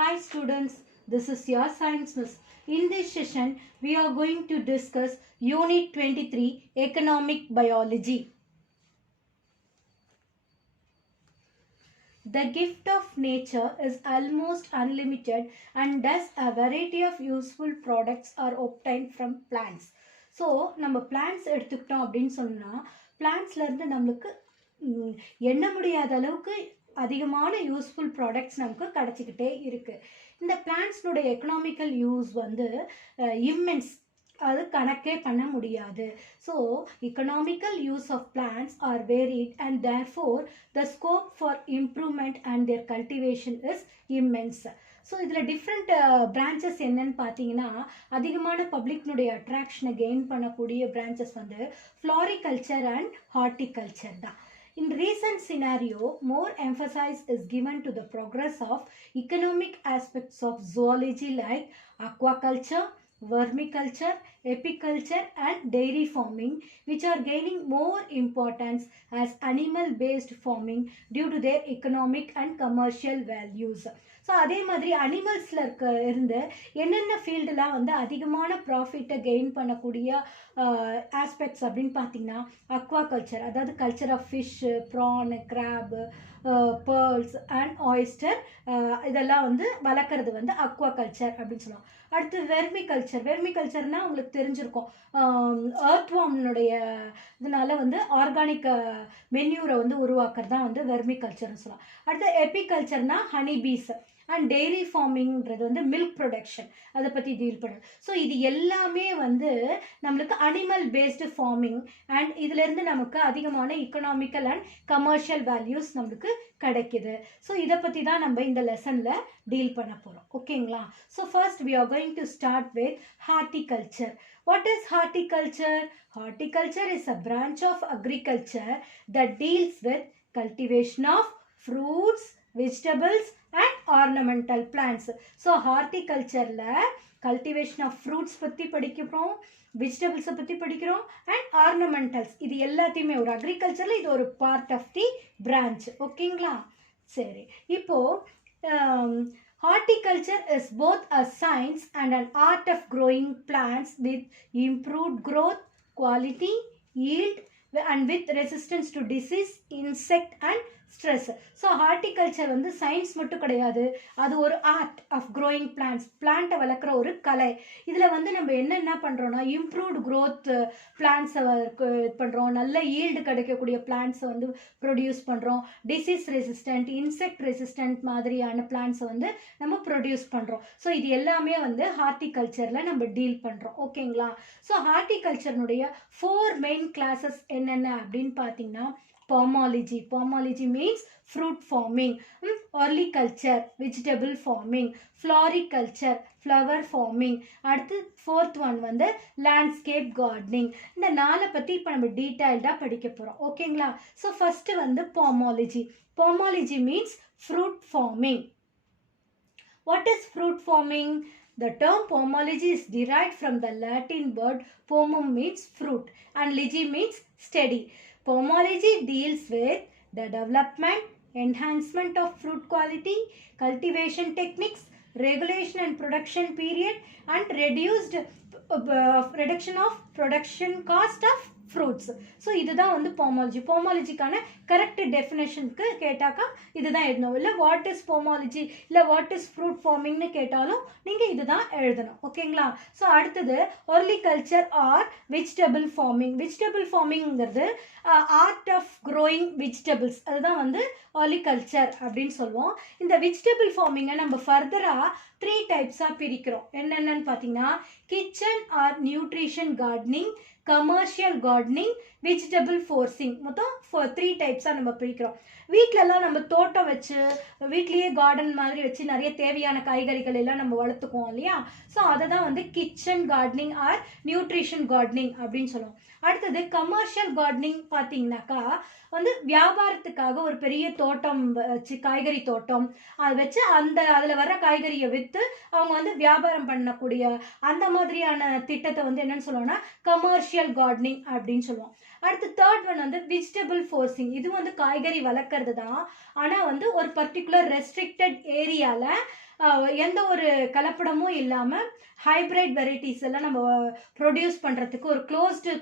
Hi students, this is your science miss. In this session, we are going to discuss Unit 23, Economic Biology. The gift of nature is almost unlimited and thus a variety of useful products are obtained from plants. So, நம்ம plants எடுத்துக்கிட்டோம் அப்படின்னு சொன்னா பிளான்ட்ஸ்ல இருந்து நம்மளுக்கு எண்ண முடியாத அளவுக்கு அதிகமான யூஸ்ஃபுல் ப்ராடக்ட்ஸ் நமக்கு கிடைச்சிக்கிட்டே இருக்கு. இந்த பிளான்ட்ஸ்னுடைய எக்கனாமிக்கல் யூஸ் வந்து இம்மென்ஸ், அது கணக்கே பண்ண முடியாது. So economical use of plants are varied and therefore the scope for improvement and their cultivation is immense. So இதில் டிஃப்ரெண்ட் பிரான்ச்சஸ் என்னன்னு பார்த்தீங்கன்னா, அதிகமான பப்ளிக்னுடைய அட்ராக்ஷனை கெயின் பண்ணக்கூடிய பிரான்ச்சஸ் வந்து ஃப்ளாரிகல்ச்சர் அண்ட் ஹார்டிகல்ச்சர் தான். In recent scenario, more emphasis is given to the progress of economic aspects of zoology like aquaculture, vermiculture, apiculture and dairy farming, which are gaining more importance as animal-based farming due to their economic and commercial values. So அதே மாதிரி அனிமல்ஸில் இருந்து என்னென்ன ஃபீல்டெலாம் வந்து அதிகமான ப்ராஃபிட்டை gain பண்ணக்கூடிய aspects அப்படின்னு பார்த்தீங்கன்னா, அக்வாகல்ச்சர், அதாவது culture of fish, prawn, crab, pearls and oyster, இதெல்லாம் வந்து வளர்க்குறது வந்து அக்வாகல்ச்சர் அப்படின்னு சொல்லுவோம். அடுத்து வெர்மிகல்ச்சர்னால் உங்களுக்கு தெரிஞ்சிருக்கும், எர்த்வார்ம்னுடைய இதனால வந்து ஆர்கானிக் மென்யூரை வந்து உருவாக்குறது தான் வந்து வெர்மிகல்ச்சர்னு சொல்லலாம். அடுத்து எபிகல்ச்சர்னால் ஹனிபீஸ் அண்ட் டெய்ரி ஃபார்மிங்கிறது வந்து மில்க் ப்ரொடக்ஷன், அதை பற்றி டீல் பண்ணுறது. ஸோ இது எல்லாமே வந்து நம்மளுக்கு அனிமல் பேஸ்டு ஃபார்மிங் அண்ட் இதிலேருந்து நமக்கு அதிகமான எக்கனாமிக்கல் அண்ட் கமர்ஷியல் வேல்யூஸ் நம்மளுக்கு கிடைக்குது. ஸோ இதை பற்றி தான் நம்ம இந்த லெசனில் டீல் பண்ண போகிறோம். ஓகேங்களா? So first we are going to start with horticulture. What is horticulture? Horticulture is a branch of agriculture that deals with cultivation of fruits, vegetables and ornamental plants. So horticultureல cultivation of fruits பற்றி படிக்கிறோம், வெஜிடபிள்ஸை பற்றி படிக்கிறோம் and ornamentals. இது எல்லாத்தையுமே ஒரு அக்ரிகல்ச்சரில் இது ஒரு part of the branch. ஓகேங்களா? சரி, இப்போது horticulture is both a science and an art of growing plants with improved growth, quality, yield and with resistance to disease, insect and stress. So horticulture வந்து science மட்டும் கிடையாது, அது ஒரு art of growing plants, பிளான்ட்டை வளர்க்குற ஒரு கலை. இதில் வந்து நம்ம என்ன பண்ணுறோன்னா, இம்ப்ரூவ்டு க்ரோத் பிளான்ட்ஸை பண்ணுறோம், நல்ல ஈல்டு கிடைக்கக்கூடிய பிளான்ட்ஸை வந்து ப்ரொடியூஸ் பண்ணுறோம், டிசீஸ் ரெசிஸ்டன்ட், இன்செக்ட் ரெசிஸ்டன்ட் மாதிரியான பிளான்ட்ஸை வந்து நம்ம ப்ரொடியூஸ் பண்ணுறோம். ஸோ இது எல்லாமே வந்து ஹார்டிகல்ச்சரில் நம்ம டீல் பண்ணுறோம். ஓகேங்களா? ஸோ ஹார்டிகல்ச்சர்னுடைய 4 மெயின் கிளாஸஸ் என்னென்ன அப்படின்னு பார்த்தீங்கன்னா, pomology means fruit farming, horticulture vegetable farming, floriculture flower farming, அடுத்து fourth one வந்து landscape gardening. இந்த 4 பற்றி இப்போ நம்ம டீட்டெயில்டாக படிக்க போகிறோம். ஓகேங்களா? ஸோ ஃபஸ்ட்டு வந்து pomology means fruit farming. What is fruit farming? The term pomology is derived from the Latin word pomum means fruit and ligi means steady. Pomology deals with the development, enhancement of fruit quality, cultivation techniques, regulation and production period and reduction of production cost of fruits. So இதுதான் வந்து போமாலஜிக்கான correct டெஃபினேஷனுக்கு கேட்டாக்கா இதுதான் எழுதணும். இல்லை what is pomology, இல்லை what is fruit ஃபார்மிங்னு கேட்டாலும் நீங்கள் இதுதான் எழுதணும். ஓகேங்களா? ஸோ அடுத்தது ஹார்டிகல்ச்சர் ஆர் வெஜிடபிள் ஃபார்மிங்கிறது ஆர்ட் ஆஃப் க்ரோயிங் வெஜிடபிள்ஸ், அதுதான் வந்து ஹார்டிகல்ச்சர் அப்படின்னு சொல்லுவோம். இந்த வெஜிடபிள் ஃபார்மிங்கை நம்ம ஃபர்தராக 3 டைப்ஸாக பிரிக்கிறோம். என்னென்னு பார்த்தீங்கன்னா, kitchen or nutrition gardening, commercial gardening, vegetable forcing, மொத்தம் 3 டைப்ஸாக நம்ம பிரிக்கிறோம். வீட்டிலலாம் நம்ம தோட்டம் வச்சு வீட்லேயே கார்டன் மாதிரி வச்சு நிறைய தேவையான காய்கறிகள் எல்லாம் நம்ம வளர்த்துக்குவோம் இல்லையா? ஸோ அதை தான் வந்து kitchen gardening or nutrition gardening அப்படின்னு சொல்லுவோம். அடுத்தது கமர்ஷியல் கார்டனிங் பார்த்தீங்கன்னாக்கா வந்து வியாபாரத்துக்காக ஒரு பெரிய தோட்டம் வச்சு, காய்கறி தோட்டம் அதை வச்சு அதில் வர்ற காய்கறியை விற்று அவங்க வந்து வியாபாரம் பண்ணக்கூடிய அந்த மாதிரியான திட்டத்தை வந்து என்னன்னு சொல்லுவோம்னா கமர்ஷியல் கார்டனிங் அப்படின்னு சொல்லுவோம். அடுத்து தேர்ட் ஒன் வந்து வெஜிடபிள் ஃபோர்சிங். இது வந்து காய்கறி வளர்க்குறது தான், ஆனால் வந்து ஒரு பர்டிகுலர் ரெஸ்ட்ரிக்டட் ஏரியாவில் எந்த ஒரு கலப்படமும் இல்லாமல் ஹைப்ரிட் வெரைட்டிஸ் எல்லாம் நம்ம ப்ரொடியூஸ் பண்ணுறதுக்கு ஒரு க்ளோஸ்டு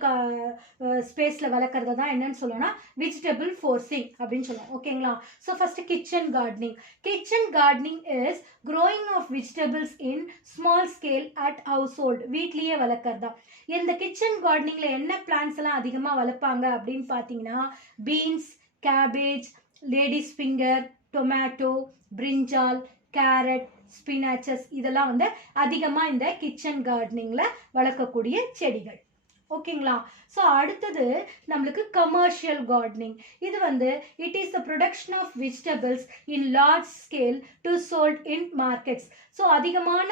ஸ்பேஸில் வளர்க்குறது தான் என்னன்னு சொல்லணும்னா வெஜிடபிள் ஃபோர்சிங் அப்படின்னு சொல்லுவோம். ஓகேங்களா? So first kitchen gardening. Kitchen gardening is growing of vegetables in small scale at household. வீட்லேயே வளர்க்குறது தான். இந்த கிச்சன் கார்டனிங்கில் என்ன பிளான்ஸ் எல்லாம் அதிகமாக வளர்ப்பாங்க அப்படின்னு பார்த்தீங்கன்னா beans, cabbage, ladies finger, tomato, brinjal, carrot, spinaches இதெல்லாம் வந்து அதிகமாக இந்த கிச்சன் கார்டனிங்கில் வளர்க்கக்கூடிய செடிகள். ஓகேங்களா? ஸோ அடுத்தது நம்மளுக்கு கமர்ஷியல் கார்டனிங். இது வந்து it is the production of vegetables in large scale to sold in markets. So அதிகமான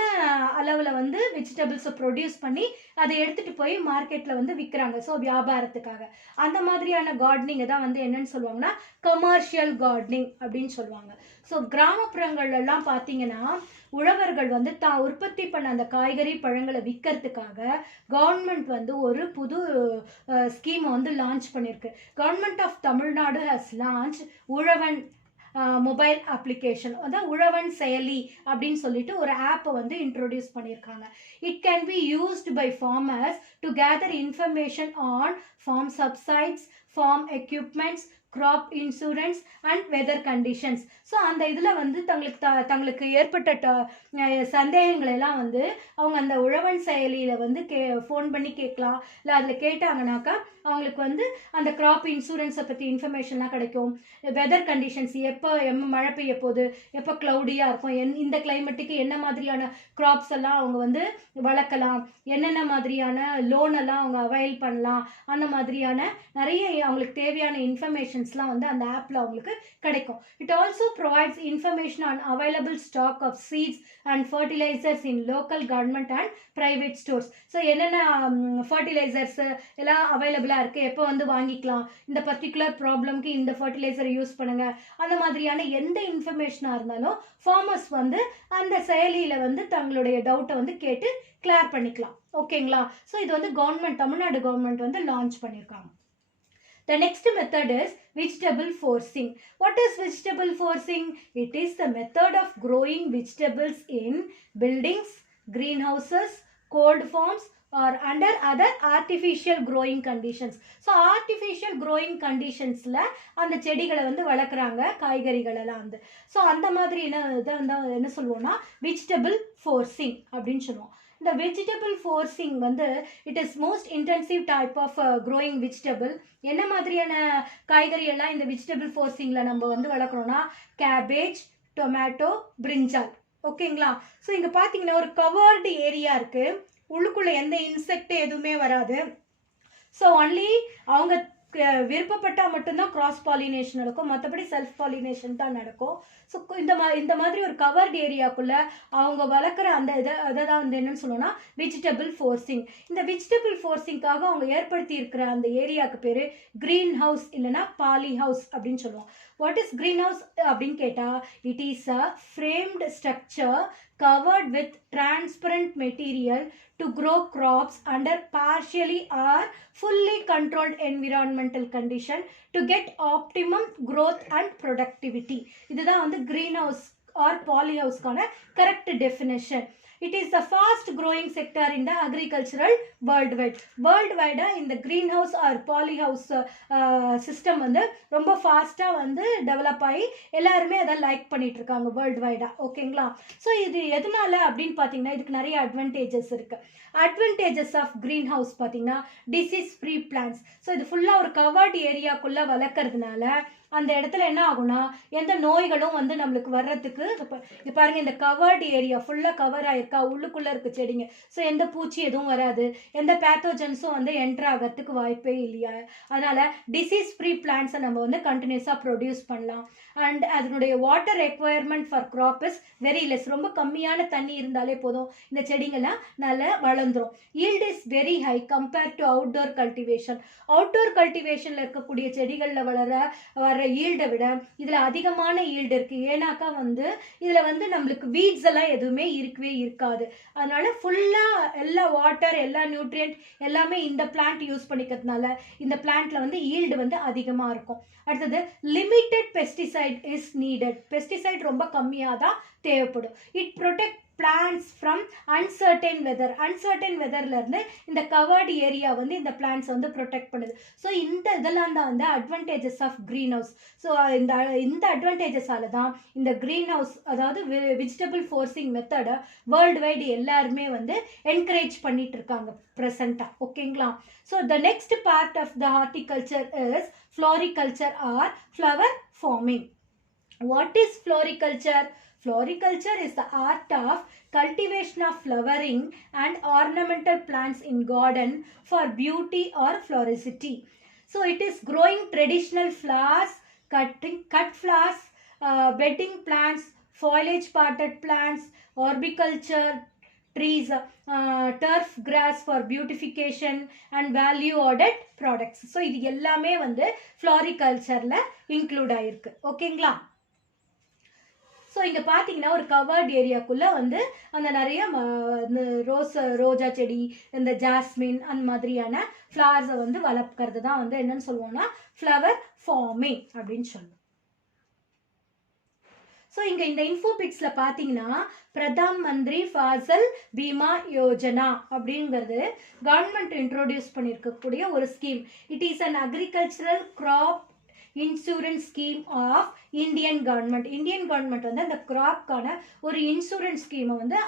அளவில் வந்து வெஜிடபிள்ஸை ப்ரொடியூஸ் பண்ணி அதை எடுத்துகிட்டு போய் மார்க்கெட்டில் வந்து விற்கிறாங்க. ஸோ வியாபாரத்துக்காக அந்த மாதிரியான கார்டனிங்கை தான் வந்து என்னன்னு சொல்லுவாங்கன்னா கமர்ஷியல் கார்டனிங் அப்படின்னு சொல்லுவாங்க. ஸோ கிராமப்புறங்கள்லாம் பார்த்தீங்கன்னா உழவர்கள் வந்து தான் உற்பத்தி பண்ண அந்த காய்கறி பழங்களை விற்கிறதுக்காக கவர்மெண்ட் வந்து ஒரு புது ஸ்கீமை வந்து லான்ச் பண்ணியிருக்கு. Government of Tamil Nadu has launch Uzhavan mobile application, அதான் உழவன் செயலி அப்படின்னு சொல்லிட்டு ஒரு ஆப்பை வந்து இன்ட்ரோடியூஸ் பண்ணியிருக்காங்க. It can be used by farmers to gather information on farm subsidies, farm equipments, crop insurance and weather conditions. So அந்த இதில் வந்து தங்களுக்கு ஏற்பட்ட சந்தேகங்கள் எல்லாம் வந்து அவங்க அந்த உழவன் செயலியில் வந்து ஃபோன் பண்ணி கேட்கலாம். இல்லை அதில் கேட்டாங்கனாக்கா அவங்களுக்கு வந்து அந்த கிராப் இன்சூரன்ஸை பற்றி இன்ஃபர்மேஷன்லாம் கிடைக்கும். வெதர் கண்டிஷன்ஸ் எப்போ மழை பெய்ய போகுது, எப்போ க்ளவுடியாக இருக்கும், இந்த கிளைமேட்டுக்கு என்ன மாதிரியான கிராப்ஸ் எல்லாம் அவங்க வந்து வளர்க்கலாம், என்னென்ன மாதிரியான லோன் எல்லாம் அவங்க அவைல் பண்ணலாம், அந்த மாதிரியான நிறைய அவங்களுக்கு தேவையான இன்ஃபர்மேஷன்ஸ்லாம் வந்து அந்த ஆப்பில் அவங்களுக்கு கிடைக்கும். It also provides information on available stock of seeds and fertilizers in local government and private stores. So என்னென்ன ஃபர்டிலைசர்ஸ் எல்லாம் அவைலபிளாக இருக்குது, எப்போ வந்து வாங்கிக்கலாம், இந்த பர்டிகுலர் ப்ராப்ளம்க்கு இந்த ஃபர்டிலைசரை யூஸ் பண்ணுங்கள், அந்த மாதிரியான எந்த இன்ஃபர்மேஷனாக இருந்தாலும் ஃபார்மர்ஸ் வந்து அந்த செயலியில் வந்து தங்களுடைய டவுட்டை வந்து கேட்டு கிளியர் பண்ணிக்கலாம். ஓகேங்களா? ஸோ இது வந்து தமிழ்நாடு கவர்மெண்ட் வந்து லான்ச் பண்ணியிருக்காங்க. The next method is vegetable forcing. What is vegetable forcing? It is the method of growing vegetables in buildings, greenhouses, cold farms or under other artificial growing conditions. So artificial growing conditionsல அந்த செடிகளை வந்து வளர்க்குறாங்க, காய்கறிகள் எல்லாம் வந்து. So அந்த மாதிரி என்ன சொல்லுவோம்னா vegetable forcing அப்படின்னு சொல்லுவோம். இந்த வெஜிடபிள் ஃபோர்சிங் வந்து it is most intensive type of growing vegetable. என்ன மாதிரியான காய்கறி எல்லாம் இந்த வெஜிடபிள் ஃபோர்சிங்கில் நம்ம வந்து வளர்க்குறோன்னா கேபேஜ், டொமேட்டோ, பிரிஞ்சால். ஓகேங்களா? ஸோ இங்கே பார்த்தீங்கன்னா ஒரு கவர்டு ஏரியா இருக்குது, உள்ளுக்குள்ளே எந்த இன்செக்ட் எதுவுமே வராது. ஸோ ஒன்லி அவங்க விருப்பப்பட்டால் மட்டும்தான் கிராஸ் பாலினேஷன் நடக்கும், மற்றபடி செல்ஃப் பாலினேஷன் தான் நடக்கும். ஸோ இந்த மாதிரி ஒரு கவர்டு ஏரியாக்குள்ளே அவங்க வளர்க்குற அந்த அதை தான் வந்து என்னன்னு சொல்லணும்னா வெஜிடபிள் ஃபோர்சிங். இந்த வெஜிடபிள் ஃபோர்சிங்காக அவங்க ஏற்படுத்தி இருக்கிற அந்த ஏரியாவுக்கு பேர் க்ரீன் ஹவுஸ் இல்லைன்னா பாலி ஹவுஸ் அப்படின்னு சொல்லுவோம். வாட் இஸ் க்ரீன் ஹவுஸ் அப்படின்னு கேட்டால் it is a framed structure covered with transparent material to grow crops under partially or fully controlled environmental condition to get optimum growth and productivity. இதுதான் வந்து greenhouse or polyhouse கான correct definition. It is the fast growing sector in the agricultural worldwide. Worldwide இந்த greenhouse or polyhouse system வந்து ரொம்ப ஃபாஸ்ட்டாக வந்து develop ஆகி எல்லாருமே அதை லைக் பண்ணிட்டு இருக்காங்க வேர்ல்டுவைடாக. ஓகேங்களா? ஸோ இது எதனால அப்படின்னு பார்த்தீங்கன்னா இதுக்கு நிறைய அட்வான்டேஜஸ் இருக்குது. அட்வான்டேஜஸ் ஆஃப் க்ரீன் ஹவுஸ் பார்த்தீங்கன்னா டிசீஸ் ஃப்ரீ பிளான்ஸ். ஸோ இது ஃபுல்லாக ஒரு கவர்டு ஏரியாக்குள்ளே வளர்க்குறதுனால அந்த இடத்துல என்ன ஆகும்னா எந்த நோய்களும் வந்து நம்மளுக்கு வர்றதுக்கு இப்போ பாருங்கள் இந்த கவர்டு ஏரியா ஃபுல்லாக கவர் ஆகிருக்கா, உள்ளுக்குள்ளே இருக்க செடிங்க. ஸோ எந்த பூச்சி எதுவும் வராது, எந்த பேத்தோஜன்ஸும் வந்து என்ட்ரு ஆகிறதுக்கு வாய்ப்பே இல்லையா. அதனால் டிசீஸ் ஃப்ரீ பிளான்ஸை நம்ம வந்து கண்டினியூஸாக ப்ரொடியூஸ் பண்ணலாம். அண்ட் அதனுடைய water requirement for crop is very less. ரொம்ப கம்மியான தண்ணி இருந்தாலே போதும், இந்த செடிங்கள்லாம் நல்லா வளர்ந்துடும். Yield is very high compared to outdoor cultivation. Outdoor கல்டிவேஷனில் இருக்கக்கூடிய செடிகளில் வர ஈல்டை விட இதில் அதிகமான ஈல்டு இருக்குது. ஏன்னாக்கா வந்து இதில் வந்து நம்மளுக்கு வீட்ஸ் எல்லாம் எதுவுமே இருக்கவே இருக்காது. அதனால ஃபுல்லாக எல்லா வாட்டர் எல்லா நியூட்ரியன்ட் எல்லாமே இந்த பிளான்ட் யூஸ் பண்ணிக்கிறதுனால இந்த பிளான்ட்ல வந்து ஈல்டு வந்து அதிகமாக இருக்கும். அடுத்தது limited pesticide is needed. Pesticide ரொம்ப கம்மியாக தான் தேவைப்படும். It protect plants from uncertain weather. uncertain weatherல இருந்து இந்த covered area வந்து இந்த plants வந்து protect பண்ணுது. ஸோ இந்த இதெல்லாம் தான் வந்து advantages of greenhouse. ஸோ இந்த advantagesஆல தான் இந்த greenhouse அதாவது vegetable forcing method world wide எல்லாருமே வந்து என்கரேஜ் பண்ணிட்டு இருக்காங்க ப்ரெசண்டா. ஓகேங்களா? So the next part of the horticulture is floriculture or flower forming. What is floriculture? Floriculture is the art of cultivation of flowering and ornamental plants in garden for beauty or floricity. So it is growing traditional flowers, cut flowers, bedding plants, foliage potted plants, arboriculture, trees, turf grass for beautification and value added products. So இது எல்லாமே வந்து floricultureல include ஆயிருக்கு. ஓகேங்களா? So இங்கே பார்த்தீங்கன்னா ஒரு covert ஏரியாக்குள்ளே வந்து அந்த நிறைய ரோஜா செடி, இந்த ஜாஸ்மின் அந்த மாதிரியான ஃப்ளவர்ஸை வந்து வளர்க்கறது தான் வந்து என்னன்னு சொல்லுவோம்னா ஃப்ளவர் ஃபார்மிங் அப்படின்னு சொல்லுவோம். ஸோ இங்கே இந்த இன்ஃபோபிக்ஸில் பார்த்தீங்கன்னா பிரதான் மந்திரி ஃபாசல் பீமா யோஜனா அப்படிங்கிறது கவர்மெண்ட் இன்ட்ரோடியூஸ் பண்ணியிருக்கக்கூடிய ஒரு scheme. It is an agricultural crop insurance scheme of Indian government. Indian government வந்து அந்த கிராப்கான ஒரு இன்சூரன்ஸ் ஸ்கீமை வந்து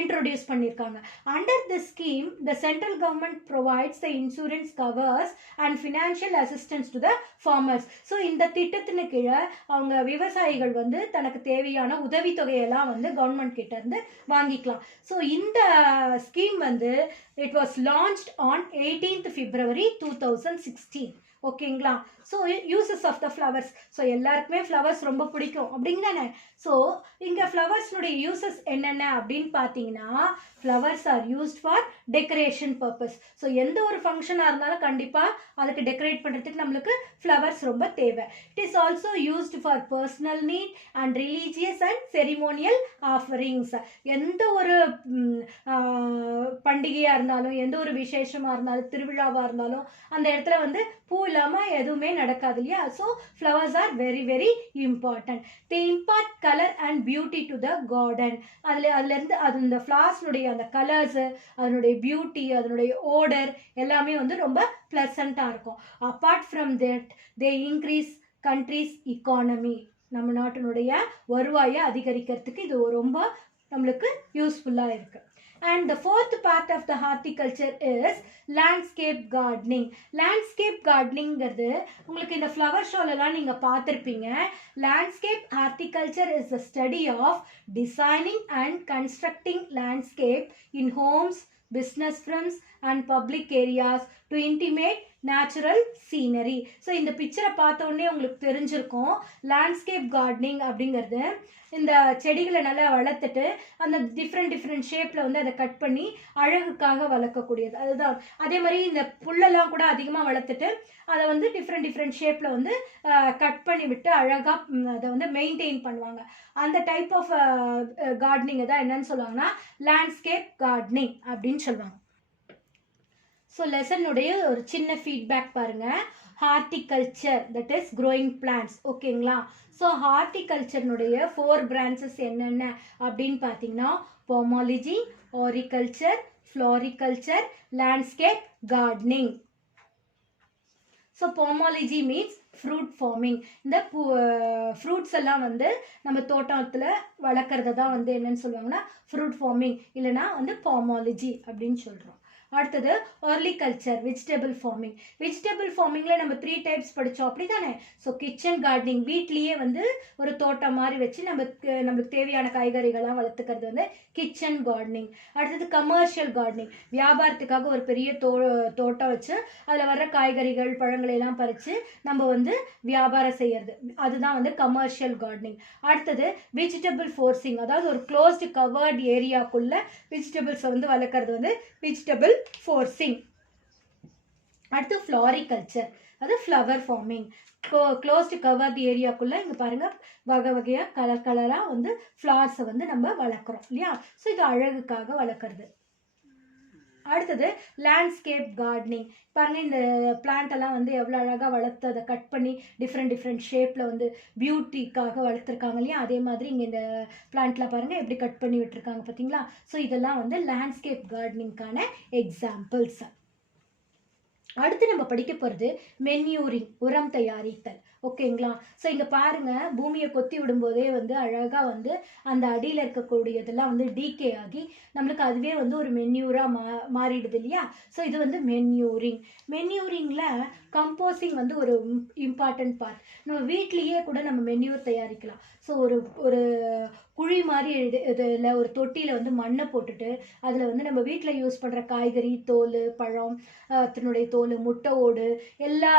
இன்ட்ரோடியூஸ் பண்ணியிருக்காங்க. Under the scheme the central government provides the insurance covers and financial assistance to the farmers. So இந்த திட்டத்தின் கீழே அவங்க விவசாயிகள் வந்து தனக்கு தேவையான உதவித்தொகையெல்லாம் வந்து கவர்மெண்ட் கிட்ட இருந்து வாங்கிக்கலாம். ஸோ இந்த ஸ்கீம் வந்து it was launched on 18th February 2016. ஓகேங்களா? So uses of the flowers. So எல்லாருக்குமே ஃப்ளவர்ஸ் ரொம்ப பிடிக்கும் அப்படிங்கதானே? ஸோ இங்கே ஃப்ளவர்ஸ்னுடைய யூசஸ் என்னென்ன அப்படின்னு பார்த்தீங்கன்னா flowers are used for decoration purpose. So எந்த ஒரு ஃபங்க்ஷனாக இருந்தாலும் கண்டிப்பாக அதுக்கு டெக்கரேட் பண்ணுறதுக்கு நம்மளுக்கு ஃப்ளவர்ஸ் ரொம்ப தேவை. It is also used for personal need and religious and ceremonial offerings. எந்த ஒரு பண்டிகையாக இருந்தாலும், எந்த ஒரு விசேஷமாக இருந்தாலும், திருவிழாவாக இருந்தாலும் அந்த இடத்துல வந்து பூ இல்லாமல் எதுவுமே நடக்காது இல்லையா? So flowers are very very important. They impart colour and beauty to the garden. அதுலேருந்து அது இந்த ஃப்ளவர்ஸ்னுடைய அந்த கலர்ஸு, அதனுடைய பியூட்டி, அதனுடைய ஓடர் எல்லாமே வந்து ரொம்ப ப்ளசண்ட்டாக இருக்கும். Apart from that they increase countries economy. நம்ம நாட்டினுடைய வருவாயை அதிகரிக்கிறதுக்கு இது ரொம்ப நம்மளுக்கு யூஸ்ஃபுல்லாக இருக்குது. And the fourth part of the horticulture is landscape gardening. Landscape gardening ங்கிறது உங்களுக்கு இந்த ஃப்ளவர் ஷோலெல்லாம் நீங்கள் பார்த்துருப்பீங்க. Landscape horticulture is the study of designing and constructing landscape in homes, business firms and public areas to intimate natural scenery. So இந்த பிக்சரை பார்த்த உடனே உங்களுக்கு தெரிஞ்சிருக்கும் லேண்ட்ஸ்கேப் கார்டனிங் அப்படிங்கிறது இந்த செடிகளை நல்லா வளர்த்துட்டு அந்த டிஃப்ரெண்ட் ஷேப்பில் வந்து அதை கட் பண்ணி அழகுக்காக வளர்க்கக்கூடியது. அதுதான். அதே மாதிரி இந்த புல்லெல்லாம் கூட அதிகமாக வளர்த்துட்டு அதை வந்து டிஃப்ரெண்ட் ஷேப்பில் வந்து கட் பண்ணி விட்டு அழகாக அதை வந்து மெயின்டைன் பண்ணுவாங்க. அந்த டைப் ஆஃப் கார்டனிங் தான் என்னன்னு சொல்லுவாங்கன்னா லேண்ட்ஸ்கேப் கார்டனிங் அப்படின்னு சொல்லுவாங்க. ஸோ லெசனுடைய ஒரு சின்ன ஃபீட்பேக் பாருங்கள். Horticulture that is growing plants. ஓகேங்களா? ஸோ ஹார்டிகல்ச்சர்னுடைய 4 பிரான்ச்சஸ் என்னென்ன அப்படின்னு பார்த்தீங்கன்னா pomology, olericulture, floriculture, landscape gardening. So pomology means fruit farming. இந்த ஃப்ரூட்ஸ் எல்லாம் வந்து நம்ம தோட்டத்தில் வளர்க்குறத தான் வந்து என்னன்னு சொல்லுவாங்கன்னா ஃப்ரூட் ஃபார்மிங், இல்லைனா வந்து பொமாலஜி அப்படின்னு சொல்கிறோம். அடுத்தது ஹார்டிகல்ச்சர், வெஜிடபிள் ஃபார்மிங். வெஜிடபிள் ஃபார்மிங்கில் நம்ம 3 டைப்ஸ் படித்தோம் அப்படி தானே? ஸோ கிச்சன் கார்டனிங், வீட்லேயே வந்து ஒரு தோட்டம் மாதிரி வச்சு நம்மளுக்கு தேவையான காய்கறிகள்லாம் வளர்த்துக்கிறது வந்து கிச்சன் கார்டனிங். அடுத்தது கமர்ஷியல் கார்டனிங், வியாபாரத்துக்காக ஒரு பெரிய தோட்டம் வச்சு அதில் வர்ற காய்கறிகள் பழங்களை எல்லாம் பறித்து நம்ம வந்து வியாபாரம் செய்யறது, அதுதான் வந்து கமர்ஷியல் கார்டனிங். அடுத்தது வெஜிடபிள் ஃபோர்சிங், அதாவது ஒரு க்ளோஸ்டு கவர்டு ஏரியாக்குள்ள வெஜிடபிள்ஸை வந்து வளர்க்குறது வந்து வெஜிடபிள் ஃபோர்சிங். அடுத்து ஃப்ளாரிகல்ச்சர், அது ஃப்ளவர் ஃபார்மிங். க்ளோஸ்டு கவர்டு ஏரியாக்குள்ளே இங்கே பாருங்கள் வகையாக கலராக வந்து ஃப்ளவர்ஸை வந்து நம்ம வளர்க்குறோம் இல்லையா? ஸோ இது அழகுக்காக வளர்க்குறது. அடுத்தது லேண்ட்ஸ்கேப் கார்டனிங். பாருங்க, இந்த பிளான்ட் எல்லாம் வந்து எவ்வளோ அழகாக வளர்த்து அதை கட் பண்ணி டிஃப்ரெண்ட் ஷேப்பில் வந்து பியூட்டிக்காக வளர்த்துருக்காங்க இல்லையா, அதே மாதிரி இங்கே இந்த பிளான்ட்லாம் பாருங்கள் எப்படி கட் பண்ணி விட்டுருக்காங்க பார்த்தீங்களா. ஸோ இதெல்லாம் வந்து லேண்ட்ஸ்கேப் கார்டனிங்கான எக்ஸாம்பிள்ஸ். அடுத்து நம்ம படிக்க போகிறது மென்யூரிங், உரம் தயாரித்தல். ஓகேங்களா. ஸோ இங்கே பாருங்கள், பூமியை கொத்தி விடும்போதே வந்து அழகாக வந்து அந்த அடியில் இருக்கக்கூடியதெல்லாம் வந்து டீகே ஆகி நம்மளுக்கு அதுவே வந்து ஒரு மென்யூராக மாறிடுது இல்லையா. ஸோ இது வந்து மென்யூரிங். மென்யூரிங்கில் கம்போசிங் வந்து ஒரு இம்பார்ட்டன்ட் பார்ட். நம்ம வீட்லேயே கூட நம்ம மென்யூர் தயாரிக்கலாம். ஸோ ஒரு குழி மாதிரி இதில் ஒரு தொட்டியில் வந்து மண்ணை போட்டுட்டு அதில் வந்து நம்ம வீட்டில் யூஸ் பண்ணுற காய்கறி தோல், பழம், அதனுடைய தோல், முட்டை ஓடு, எல்லா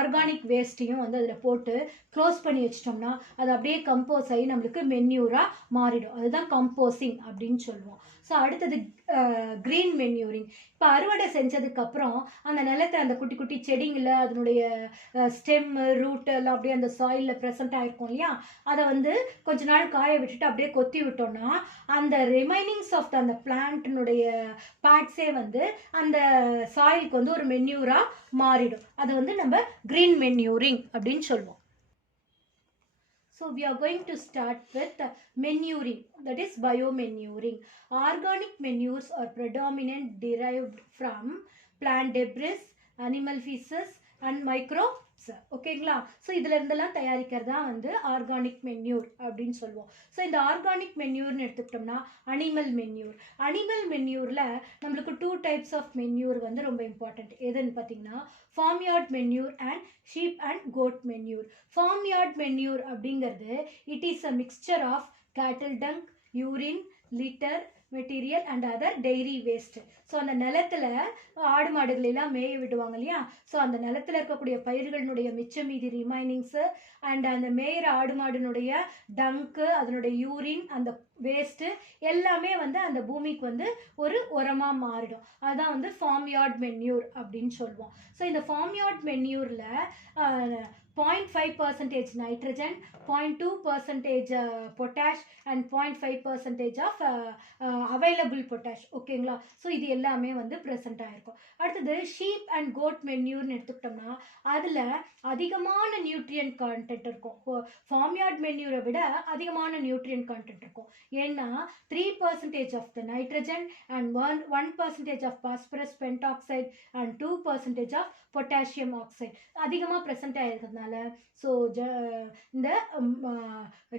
ஆர்கானிக் வேஸ்ட்டையும் வந்து அதில் போட்டு க்ளோஸ் பண்ணி வச்சிட்டோம்னா அது அப்படியே கம்போஸ் ஆகி நம்மளுக்கு மென்யூராக மாறிடும். அதுதான் கம்போசிங் அப்படின்னு சொல்லுவோம். ஸோ அடுத்தது க்ரீன் மென்யூரிங். இப்போ அறுவடை செஞ்சதுக்கப்புறம் அந்த நிலத்தை அந்த குட்டி குட்டி செடிங்களை அதனுடைய ஸ்டெம்மு ரூட்டு எல்லாம் அப்படியே அந்த சாயிலில் ப்ரெசென்ட் ஆகிருக்கும் இல்லையா, அதை வந்து கொஞ்ச நாள் காய விட்டுட்டு அப்படியே கொத்தி விட்டோம்னா அந்த ரிமைனிங்ஸ் ஆஃப் அந்த பிளான்ட்டினுடைய பார்ட்ஸே வந்து அந்த சாயிலுக்கு வந்து ஒரு மென்யூராக மாறிடும். அதை வந்து நம்ம க்ரீன் மென்யூரிங் அப்படின்னு சொல்லுவோம். So we are going to start with manuring, that is biomanuring. Organic manures are predominant derived from plant debris, animal feces and microbes. ஓகேங்களா. ஸோ இதில் இருந்தெல்லாம் தயாரிக்கிறதா வந்து ஆர்கானிக் மென்யூர் அப்படின்னு சொல்லுவோம். ஸோ இந்த ஆர்கானிக் மென்யூர்னு எடுத்துக்கிட்டோம்னா அனிமல் மென்யூர். அனிமல் மென்யூரில் நம்மளுக்கு 2 types of manure வந்து ரொம்ப இம்பார்ட்டண்ட். எதுன்னு பார்த்தீங்கன்னா farm yard manure and sheep and goat manure. Farm yard manure அப்படிங்கிறது it is a mixture of cattle dung, urine, litter material and other dairy waste. So அந்த நிலத்தில் ஆடு மாடுகளெல்லாம் மேய விடுவாங்க இல்லையா, ஸோ அந்த நிலத்தில் இருக்கக்கூடிய பயிர்களினுடைய மிச்ச மீதி ரிமைனிங்ஸு அண்ட் அந்த மேயிற ஆடு மாடுனுடைய டங்க்கு, அதனுடைய யூரின், அந்த வேஸ்ட்டு எல்லாமே வந்து அந்த பூமிக்கு வந்து ஒரு உரமாக மாறிடும். அதுதான் வந்து ஃபார்ம் யார்ட் மென்யூர் அப்படின்னு சொல்லுவோம். ஸோ இந்த form yard மென்யூரில் 0.5% nitrogen, 0.2% potash and 0.5% of available potash. ஓகேங்களா. ஸோ இது எல்லாமே வந்து ப்ரெசென்ட் ஆகிருக்கும். அடுத்தது ஷீப் அண்ட் கோட் மென்யூர்னு எடுத்துக்கிட்டோம்னா அதில் அதிகமான நியூட்ரியன்ட் கான்டென்ட் இருக்கும். ஃபார்ம் யார்ட் மென்யூரை விட அதிகமான நியூட்ரியன்ட் கான்டென்ட் இருக்கும். ஏன்னா 3% of the nitrogen and 1% of phosphorus pentoxide and 2% of potassium oxide அதிகமாக ப்ரெசென்ட் ஆகிருக்கிறதுனால ஸோ இந்த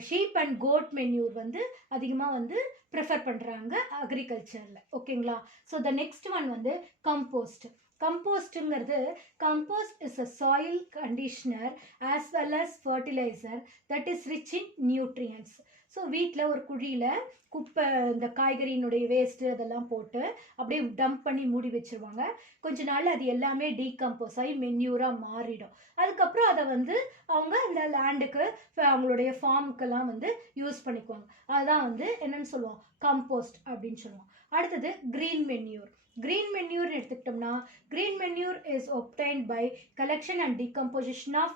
ஷீப் அண்ட் கோட் மென்யூர் வந்து அதிகமாக வந்து ப்ரிஃபர் பண்ணுறாங்க அக்ரிகல்ச்சரில். ஓகேங்களா. ஸோ த நெக்ஸ்ட் ஒன் வந்து கம்போஸ்ட். கம்போஸ்ட்டுங்கிறது compost is a soil conditioner as well as fertiliser that is rich in nutrients. So வீட்டில் ஒரு குழியில் குப்பை இந்த காய்கறியினுடைய வேஸ்ட்டு அதெல்லாம் போட்டு அப்படியே டம்ப் பண்ணி மூடி வச்சுருவாங்க. கொஞ்ச நாள் அது எல்லாமே டீகம்போஸ் ஆகி மென்யூராக மாறிடும். அதுக்கப்புறம் அதை வந்து அவங்க இந்த லேண்டுக்கு அவங்களுடைய ஃபார்முக்கெல்லாம் வந்து யூஸ் பண்ணிக்குவாங்க. அதுதான் வந்து என்னன்னு சொல்லுவோம், கம்போஸ்ட் அப்படின்னு சொல்லுவோம். அடுத்தது க்ரீன் மென்யூர். க்ரீன் மென்யூர் எடுத்துக்கிட்டோம்னா green manure is obtained by collection and decomposition of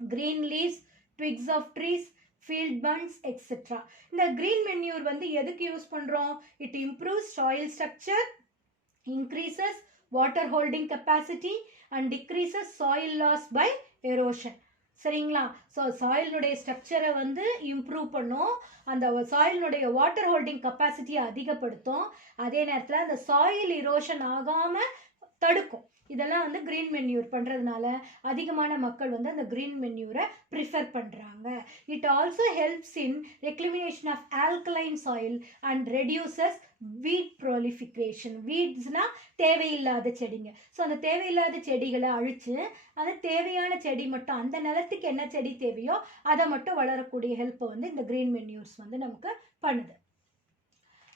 green leaves, twigs of trees, field burns, etc. இந்த green manure வந்து எதுக்கு யூஸ் பண்ணுறோம்? It improves soil structure, increases water holding capacity and decreases soil loss by erosion. சரிங்களா. So சாயிலுடைய ஸ்ட்ரக்சரை வந்து improve பண்ணும், அந்த சாயிலுடைய water holding கெப்பாசிட்டியை அதிகப்படுத்தும், அதே நேரத்தில் அந்த சாயில் இரோஷன் ஆகாமல் தடுக்கும். இதெல்லாம் வந்து க்ரீன் மென்யூர் பண்ணுறதுனால அதிகமான மக்கள் வந்து அந்த க்ரீன் மென்யூரை ப்ரிஃபர் பண்ணுறாங்க. It also helps in reclamation of alkaline soil and reduces weed proliferation. வீட்ஸ்னால் தேவையில்லாத செடிங்க. ஸோ அந்த தேவையில்லாத செடிகளை அழித்து அது தேவையான செடி மட்டும், அந்த நிலத்துக்கு என்ன செடி தேவையோ அதை மட்டும் வளரக்கூடிய ஹெல்ப்பை வந்து இந்த க்ரீன் மென்யூர்ஸ் வந்து நமக்கு பண்ணுது.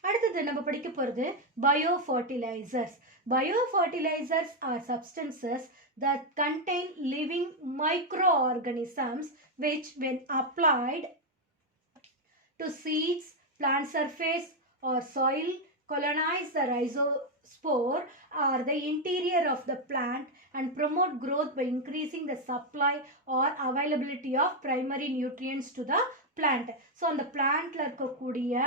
அடுத்தது நம்ம படிக்க போகிறது bio fertilisers. Biofertilizers are substances that contain living microorganisms which, when applied to seeds, plant surface or soil, colonize the rhizospore or the interior of the plant and promote growth by increasing the supply or availability of primary nutrients to the plant. So அந்த பிளான்ட்ல இருக்கக்கூடிய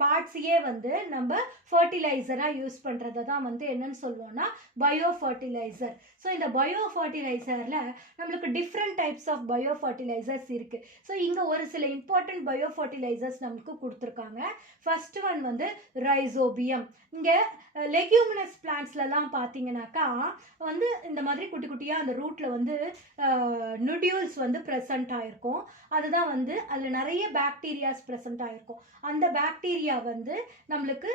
பார்ட்ஸையே வந்து நம்ம ஃபர்டிலைசராக use பண்ணுறதை தான் வந்து என்னன்னு சொல்லுவோம்னா bio fertilizer. So இந்த பயோ ஃபர்டிலைசரில் நம்மளுக்கு different types of bio fertilizers இருக்குது. ஸோ இங்கே ஒரு சில இம்பார்ட்டன்ட் பயோ ஃபர்டிலைசர்ஸ் நமக்கு கொடுத்துருக்காங்க. ஃபர்ஸ்ட் ஒன் வந்து ரைசோபியம். இங்கே லெக்யூமினஸ் பிளான்ட்ஸ்லலாம் பார்த்தீங்கன்னாக்கா வந்து இந்த மாதிரி குட்டி குட்டியாக அந்த ரூட்டில் வந்து நுடியூல்ஸ் வந்து ப்ரெசண்ட் ஆகிருக்கும். அதுதான் வந்து அதில் நிறைய பாக்டீரியாஸ் ப்ரெசண்ட் ஆகிருக்கும். அந்த பாக்டீரியா வந்து நம்மளுக்கு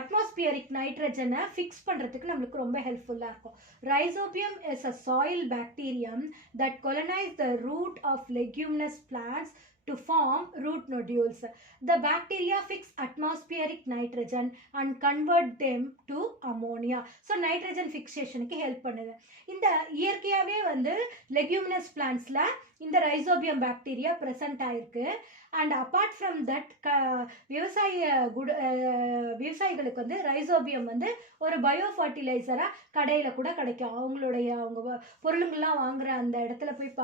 அட்மாஸ்பியரிக் நைட்ரஜனை ஃபிக்ஸ் பண்ணுறதுக்கு நம்மளுக்கு ரொம்ப ஹெல்ப்ஃபுல்லாக இருக்கும். Rhizobium is a soil bacterium that colonize the root of leguminous plants to form root nodules. The bacteria fix atmospheric nitrogen and convert them to ammonia. So nitrogen fixation க்கு help பண்ணுது. இந்த இயற்கையாவே வந்து leguminous plantsல இந்த rhizobium bacteria present ஆயிருக்கு. And apart from that விவசாயிகளுக்கு வந்து rhizobium வந்து ஒரு பயோ ஃபர்டிலைசராக கடையில் கூட கிடைக்கும். அவங்க பொருளுங்கள்லாம் வாங்குற அந்த இடத்துல போய்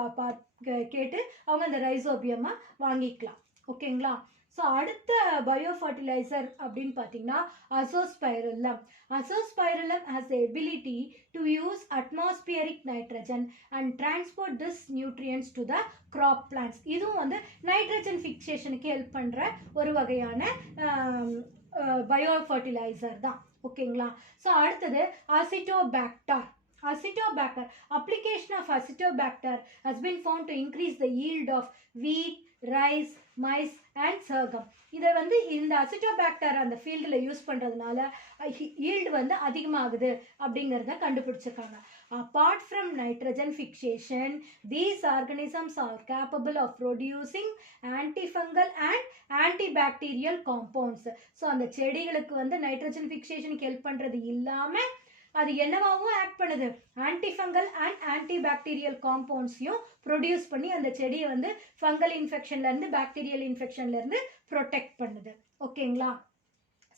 கேட்டு அவங்க அந்த ரைசோபியமாக வாங்கிக்கலாம். ஓகேங்களா? ஸோ அடுத்த பயோ ஃபர்டிலைசர் அப்படின்னு பார்த்தீங்கன்னா azospirillum. Azospirillum has the ability to use atmospheric nitrogen and transport this nutrients to the crop plants. இதுவும் வந்து நைட்ரஜன் ஃபிக்சேஷனுக்கு ஹெல்ப் பண்ணுற ஒரு வகையான பயோ ஃபர்டிலைசர் தான். ஓகேங்களா? ஸோ அடுத்தது Acetobacter. Application of Acetobacter has been found to increase the yield of wheat, rice, maize and sorghum. இதை வந்து இந்த அசிட்டோபாக்டர் அந்த ஃபீல்டில் யூஸ் பண்ணுறதுனால ஈல்டு வந்து அதிகமாகுது அப்படிங்கிறத கண்டுபிடிச்சிருக்காங்க. Apart from nitrogen fixation, these organisms are capable of producing antifungal and antibacterial compounds. So அந்த செடிகளுக்கு வந்து நைட்ரஜன் ஃபிக்சேஷனுக்கு ஹெல்ப் பண்ணுறது இல்லாமல் அது என்னவாகவும் ஆக்ட் பண்ணுது, ஆன்டிஃபங்கல் அண்ட் ஆன்டிபாக்டீரியல் காம்பவுண்ட்ஸையும் ப்ரொடியூஸ் பண்ணி அந்த செடியை வந்து ஃபங்கல் இன்ஃபெக்ஷன்லேருந்து பாக்டீரியல் இன்ஃபெக்ஷன்லேருந்து ப்ரொடெக்ட் பண்ணுது. ஓகேங்களா?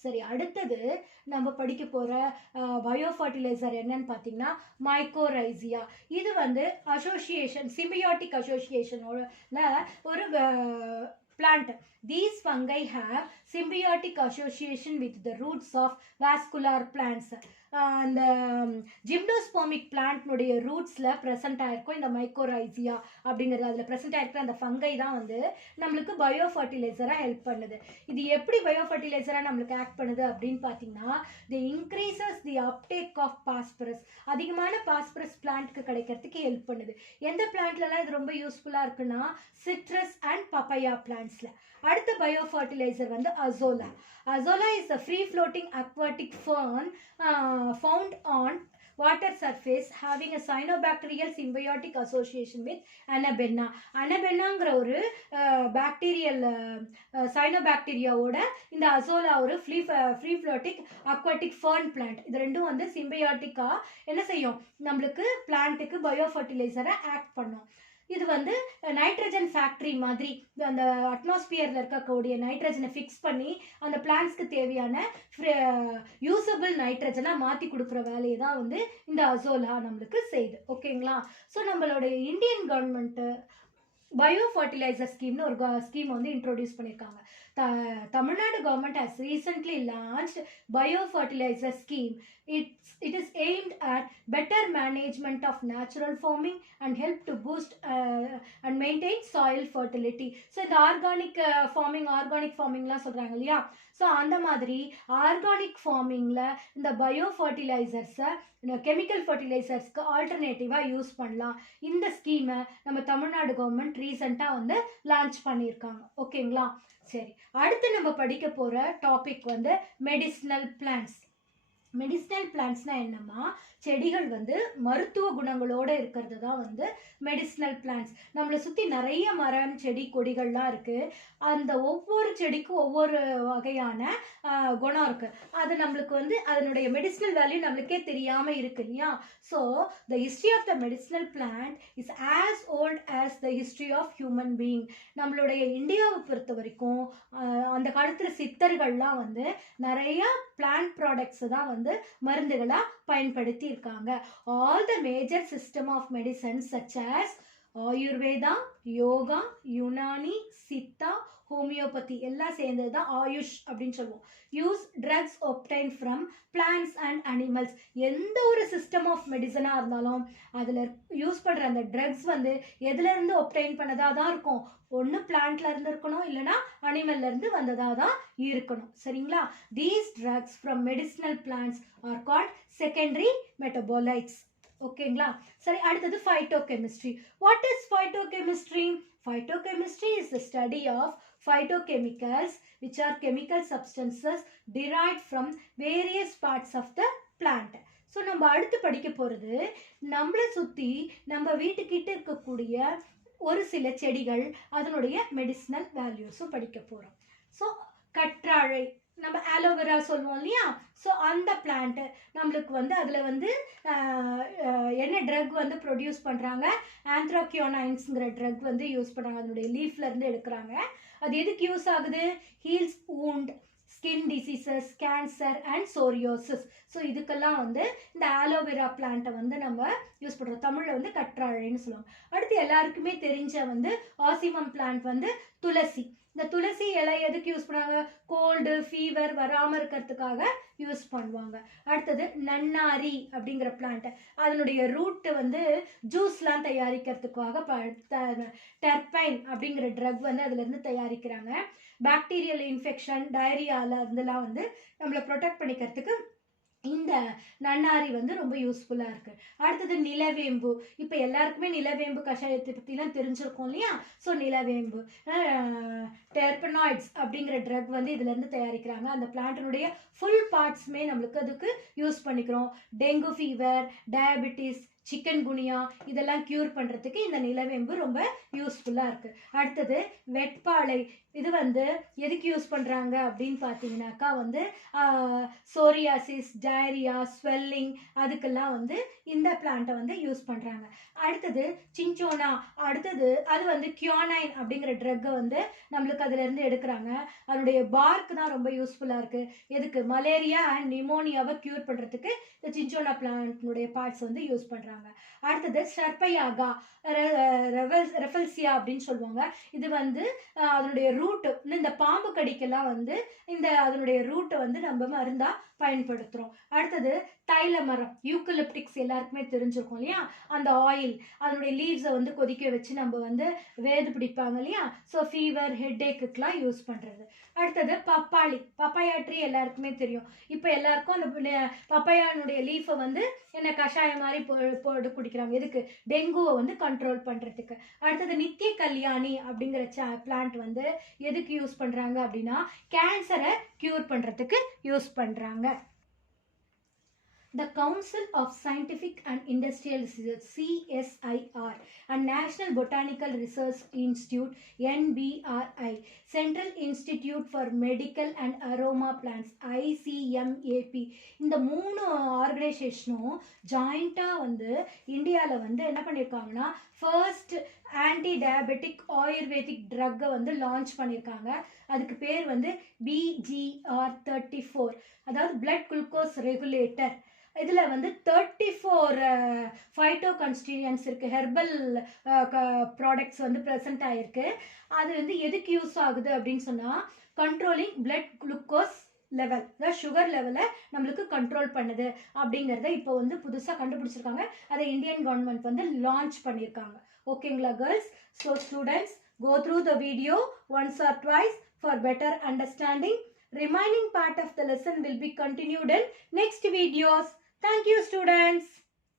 சரி, அடுத்தது நம்ம படிக்க போகிற பயோ ஃபர்டிலைசர் என்னன்னு பார்த்தீங்கன்னா மைக்கோரைசியா. இது வந்து அசோசியேஷன், சிம்பியாட்டிக் அசோசியேஷனோட ஒரு plant. These fungi have symbiotic association with the roots of vascular plants. அந்த ஜிம்னோஸ்போமிக் பிளான்ட்னுடைய ரூட்ஸில் ப்ரெசென்ட் ஆகிருக்கும் இந்த மைக்கோரைசியா அப்படிங்கிறது. அதில் ப்ரெசென்ட் ஆகிருக்கிற அந்த ஃபங்கை தான் வந்து நம்மளுக்கு பயோ ஃபர்டிலைசராக ஹெல்ப் பண்ணுது. இது எப்படி பயோ ஃபர்டிலைசராக நம்மளுக்கு ஆக்ட் பண்ணுது அப்படின்னு பார்த்தீங்கன்னா, the increases the uptake of phosphorus. அதிகமான பாஸ்பரஸ் பிளான்ட்க்கு கிடைக்கிறதுக்கு ஹெல்ப் பண்ணுது. எந்த பிளான்ட்லலாம் இது ரொம்ப யூஸ்ஃபுல்லாக இருக்குன்னா சிட்ரஸ் அண்ட் பப்பையா பிளான்ட்ஸில். அடுத்த பயோ ஃபர்டிலைசர் வந்து azolla. Azolla is a free-floating aquatic fern found on water surface having a cyanobacterial symbiotic association with Anabenna. Anabennaங்கிற ஒரு பாக்டீரியல் சைனோபாக்டீரியாவோட இந்த அசோலா ஒரு ஃப்ரீ ஃப்ளோட்டிக் அக்வாட்டிக் ஃபர்ன் பிளான்ட். இது ரெண்டும் வந்து சிம்பியாட்டிக்காக என்ன செய்யும், நம்மளுக்கு பிளான்ட்டுக்கு பயோ ஃபர்டிலைசராக ஆக்ட் பண்ணும். இது வந்து நைட்ரஜன் ஃபேக்ட்ரி மாதிரி அந்த அட்மாஸ்பியரில் இருக்கக்கூடிய நைட்ரஜனை ஃபிக்ஸ் பண்ணி அந்த பிளான்ட்ஸ்க்கு தேவையான யூசபிள் நைட்ரஜனாக மாற்றி கொடுக்குற வேலையை தான் வந்து இந்த அசோலா நம்மளுக்கு செய்யுது. ஓகேங்களா? ஸோ நம்மளுடைய இந்தியன் கவர்மெண்ட்டு பயோ ஃபர்டிலைசர் ஸ்கீம்னு ஒரு ஸ்கீம் வந்து இன்ட்ரோடியூஸ் பண்ணியிருக்காங்க. Tamil Nadu government has recently launched bio fertilizer scheme. It is aimed at better management of natural farming and help to boost and maintain soil fertility. So இந்த organic ஃபார்மிங்லாம் சொல்கிறாங்க இல்லையா? So அந்த மாதிரி organic ஃபார்மிங்கில் இந்த bio ஃபர்டிலைசர்ஸை chemical ஃபர்டிலைசர்ஸ்க்கு ஆல்டர்னேட்டிவாக use பண்ணலாம். இந்த ஸ்கீமை நம்ம தமிழ்நாடு கவர்மெண்ட் ரீசெண்டாக வந்து லான்ச் பண்ணியிருக்காங்க. ஓகேங்களா? சரி, அடுத்து நம்ம படிக்க போகிற டாபிக் வந்து மெடிசினல் பிளான்ட்ஸ். மெடிசினல் பிளான்ட்ஸ்னால் என்னம்மா, செடிகள் வந்து மருத்துவ குணங்களோடு இருக்கிறது தான் வந்து மெடிசினல் பிளான்ட்ஸ். நம்மளை சுற்றி நிறைய மரம் செடி கொடிகள்லாம் இருக்குது. அந்த ஒவ்வொரு செடிக்கும் ஒவ்வொரு வகையான குணம் இருக்குது. அது நம்மளுக்கு வந்து அதனுடைய மெடிசினல் வேல்யூ நம்மளுக்கே தெரியாமல் இருக்கு இல்லையா? So the history of the medicinal plant is as old as the history of human being. நம்மளுடைய இந்தியாவை பொறுத்த வரைக்கும் அந்த காலத்தில் சித்தர்கள்லாம் வந்து நிறையா பிளான்ட் ப்ராடக்ட்ஸ் தான் வந்து மருந்துகளாக பயன்படுத்தி இருக்காங்க. All the major system of medicine such as Ayurveda, Yoga, Unani, Siddha, homeopathy எல்லாம் சேர்ந்தது தான் ஆயுஷ் அப்படின்னு சொல்லுவோம். Use drugs obtained from plants and animals. எந்த ஒரு சிஸ்டம் ஆஃப் மெடிசனாக இருந்தாலும் அதில் யூஸ் பண்ணுற அந்த ட்ரக்ஸ் வந்து எதுலேருந்து obtain பண்ணதாக தான் இருக்கும். ஒன்று பிளான்ட்ல இருந்து இருக்கணும், இல்லைனா அனிமல்ல இருந்து வந்ததாக தான் இருக்கணும். சரிங்களா? These drugs from medicinal plants are called secondary metabolites. ஓகேங்களா? சரி, அடுத்தது phytochemistry. What is phytochemistry? Phytochemistry is the study of phytochemicals, which are chemical substances derived from various parts of the plant. So நம்ம அடுத்து படிக்க போகிறது நம்மளை சுற்றி நம்ம வீட்டுக்கிட்ட இருக்கக்கூடிய ஒரு சில செடிகள் அதனுடைய மெடிசினல் வேல்யூஸும் படிக்க போகிறோம். ஸோ கற்றாழை, நம்ம ஆலோவேரா சொல்லுவோம் இல்லையா? ஸோ அந்த பிளான்ட்டு நம்மளுக்கு வந்து அதில் வந்து என்ன ட்ரக் வந்து ப்ரொடியூஸ் பண்ணுறாங்க? ஆந்த்ராக்யோனைன்ஸுங்கிற ட்ரக் வந்து யூஸ் பண்ணுறாங்க. அதனுடைய லீஃப்லேருந்து எடுக்கிறாங்க. அது எதுக்கு யூஸ் ஆகுது? Heals wound, skin diseases, cancer and psoriasis. So இதுக்கெல்லாம் வந்து இந்த ஆலோவேரா பிளான்ட்டை வந்து நம்ம யூஸ் பண்ணுறோம். தமிழில் வந்து கற்றாழைன்னு சொல்லுவாங்க. அடுத்து எல்லாருக்குமே தெரிஞ்ச வந்து ஆசிமம் பிளான்ட் வந்து துளசி. இந்த துளசி இலை எதுக்கு யூஸ் பண்ணுவாங்க? கோல்டு, ஃபீவர் வராமல் இருக்கிறதுக்காக யூஸ் பண்ணுவாங்க. அடுத்தது நன்னாரி அப்படிங்கிற பிளான்ட், அதனுடைய ரூட்டு வந்து ஜூஸ்லாம் தயாரிக்கிறதுக்காக டெர்பைன் அப்படிங்கிற ட்ரக் வந்து அதுலேருந்து தயாரிக்கிறாங்க. பாக்டீரியல் இன்ஃபெக்ஷன், டயரியால இருந்தெல்லாம் வந்து நம்மளை ப்ரொடெக்ட் பண்ணிக்கிறதுக்கு இந்த நன்னாரி வந்து ரொம்ப யூஸ்ஃபுல்லாக இருக்குது. அடுத்தது நிலவேம்பு. இப்போ எல்லாருக்குமே நிலவேம்பு கஷாயத்தை பற்றிலாம் தெரிஞ்சிருக்கோம் இல்லையா? ஸோ நிலவேம்பு டெர்பனாய்ட்ஸ் அப்படிங்கிற ட்ரக் வந்து இதுலேருந்து தயாரிக்கிறாங்க. அந்த பிளான்ட்டினுடைய ஃபுல் பார்ட்ஸுமே நம்மளுக்கு அதுக்கு யூஸ் பண்ணிக்கிறோம். டெங்கு ஃபீவர், டயபெட்டிஸ், சிக்கன் குனியா இதெல்லாம் க்யூர் பண்ணுறதுக்கு இந்த நிலவேம்பு ரொம்ப யூஸ்ஃபுல்லாக இருக்குது. அடுத்தது வெட்பாலை. இது வந்து எதுக்கு யூஸ் பண்ணுறாங்க அப்படின்னு பார்த்தீங்கன்னாக்கா வந்து சோரியாசிஸ், டயரியா, ஸ்வெல்லிங் அதுக்கெல்லாம் வந்து இந்த பிளான்ட்டை வந்து யூஸ் பண்ணுறாங்க. அடுத்தது சிஞ்சோனா. அடுத்தது அது வந்து கியோனைன் அப்படிங்கிற ட்ரக்கை வந்து நம்மளுக்கு அதிலேருந்து எடுக்கிறாங்க. அதனுடைய பார்க் தான் ரொம்ப யூஸ்ஃபுல்லாக இருக்குது. எதுக்கு? மலேரியா அண்ட் நிமோனியாவை க்யூர் பண்ணுறதுக்கு இந்த சிஞ்சோனா பிளான்ட்னுடைய பார்ட்ஸ் வந்து யூஸ் பண்ணுறாங்க. அடுத்தது சர்பையாகா, ரெஃபல்சியா அப்படின்னு சொல்லுவாங்க. இது வந்து அதனுடைய ரூட்டு, இந்த பாம்பு கடிக்கெல்லாம் வந்து இந்த அதனுடைய ரூட்டை வந்து நம்ம மருந்தா பயன்படுத்துகிறோம். அடுத்தது தைல மரம், யூக்கலிப்டிக்ஸ் எல்லாருக்குமே தெரிஞ்சிருக்கும் இல்லையா? அந்த ஆயில், அதனுடைய லீவ்ஸை வந்து கொதிக்க வச்சு நம்ம வந்து வேது பிடிப்பாங்க இல்லையா? ஸோ ஃபீவர், ஹெட்டேக்குக்கெலாம் யூஸ் பண்ணுறது. அடுத்தது பப்பாளி. பப்பாயா ட்ரீ எல்லாருக்குமே தெரியும். இப்போ எல்லாருக்கும் அந்த பப்பாயானுடைய லீஃபை வந்து என்ன கஷாயம் மாதிரி போட்டு குடிக்கிறாங்க. எதுக்கு? டெங்குவை வந்து கண்ட்ரோல் பண்ணுறதுக்கு. அடுத்தது நித்திய கல்யாணி அப்படிங்கிற பிளான்ட் வந்து எதுக்கு யூஸ் பண்ணுறாங்க அப்படின்னா கேன்சரை க்யூர் பண்ணுறதுக்கு யூஸ் பண்ணுறாங்க. The Council of Scientific and Industrial Research CSIR and National Botanical Research Institute NBRI, Central Institute for Medical and Aroma Plants ICMAP, இந்த 3 ஆர்கனைசேஷனும் ஜாயிண்டாக வந்து இந்தியாவில் வந்து என்ன பண்ணியிருக்காங்கன்னா ஃபர்ஸ்ட் ஆன்டி டயபெட்டிக் ஆயுர்வேதிக் ட்ரக்கை வந்து லான்ச் பண்ணியிருக்காங்க. அதுக்கு பேர் வந்து BGR34, அதாவது பிளட் குளுக்கோஸ் ரெகுலேட்டர். இதில் வந்து 34 ஃபைட்டோ கன்ஸ்டிடியன்ஸ் இருக்குது, ஹெர்பல் ப்ராடக்ட்ஸ் வந்து ப்ரெசென்ட் ஆகிருக்கு. அது வந்து எதுக்கு யூஸ் ஆகுது அப்படின்னு சொன்னால் கண்ட்ரோலிங் பிளட் குளுக்கோஸ் லெவல், அதாவது சுகர் லெவலை நம்மளுக்கு கண்ட்ரோல் பண்ணுது அப்படிங்கிறத இப்போ வந்து புதுசாக கண்டுபிடிச்சிருக்காங்க. அதை இந்தியன் கவர்மெண்ட் வந்து லான்ச் பண்ணியிருக்காங்க. ஓகேங்களா girls? So students, go through the video once or twice for better understanding. Remaining part of the lesson will be continued in next videos. Thank you, students.